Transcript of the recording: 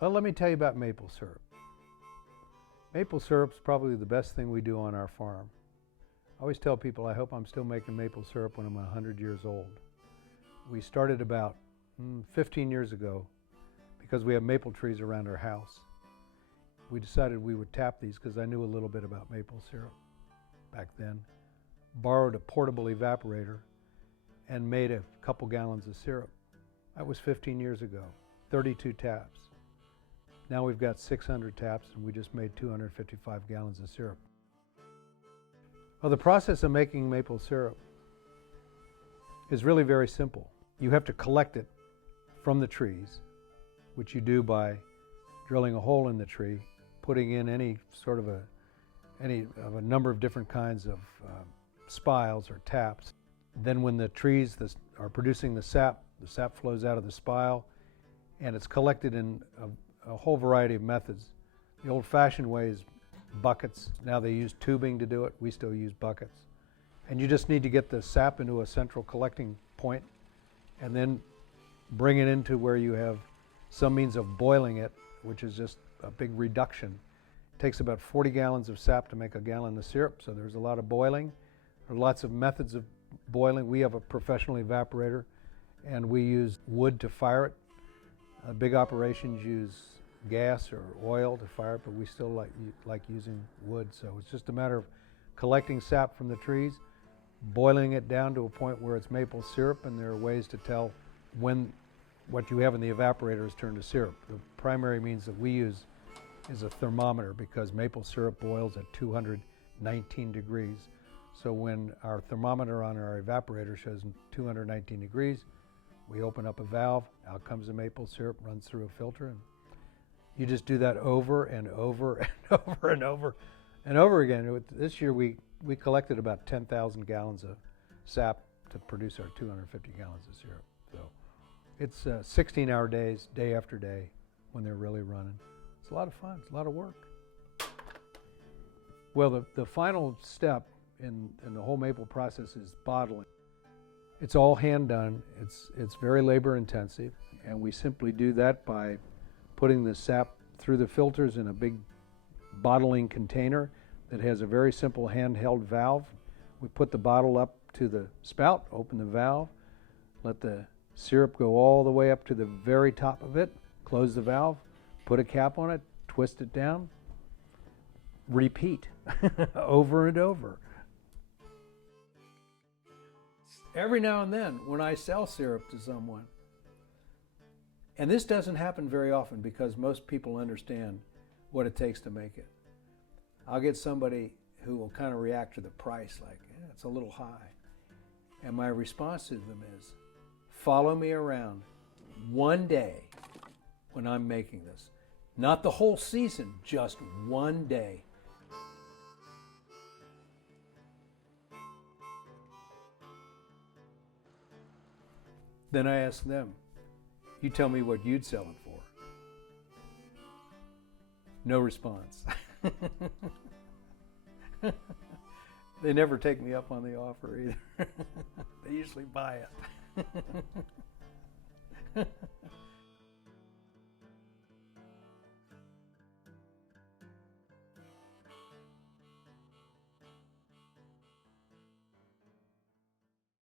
Well, let me tell you about maple syrup. Maple syrup's probably the best thing we do on our farm. I always tell people I hope I'm still making maple syrup when I'm 100 years old. We started about 15 years ago because we have maple trees around our house. We decided we would tap these because I knew a little bit about maple syrup back then. Borrowed a portable evaporator and made a couple gallons of syrup. That was 15 years ago, 32 taps. Now we've got 600 taps and we just made 255 gallons of syrup. Well, the process of making maple syrup is really very simple. You have to collect it from the trees, which you do by drilling a hole in the tree, putting in any of a number of different kinds of spiles or taps. Then when the trees are producing the sap flows out of the spile and it's collected in a whole variety of methods. The old-fashioned way is buckets. Now they use tubing to do it. We still use buckets. And you just need to get the sap into a central collecting point and then bring it into where you have some means of boiling it, which is just a big reduction. It takes about 40 gallons of sap to make a gallon of syrup, so there's a lot of boiling. There are lots of methods of boiling. We have a professional evaporator and we use wood to fire it. Big operations use gas or oil to fire it, but we still like using wood. So it's just a matter of collecting sap from the trees, boiling it down to a point where it's maple syrup, and there are ways to tell when what you have in the evaporator has turned to syrup. The primary means that we use is a thermometer because maple syrup boils at 219 degrees. So when our thermometer on our evaporator shows 219 degrees, we open up a valve, out comes the maple syrup, runs through a filter, and you just do that over and over and over and over and over again. This year we collected about 10,000 gallons of sap to produce our 250 gallons of syrup. So it's 16-hour days, day after day, when they're really running. It's a lot of fun, it's a lot of work. Well, the final step in the whole maple process is bottling. It's all hand done. It's very labor intensive, and we simply do that by putting the sap through the filters in a big bottling container that has a very simple handheld valve. We put the bottle up to the spout, open the valve, let the syrup go all the way up to the very top of it, close the valve, put a cap on it, twist it down, repeat over and over. Every now and then, when I sell syrup to someone, and this doesn't happen very often because most people understand what it takes to make it, I'll get somebody who will kind of react to the price like, it's a little high. And my response to them is, follow me around one day when I'm making this. Not the whole season, just one day. Then I ask them, you tell me what you'd sell it for. No response. They never take me up on the offer either. They usually buy it.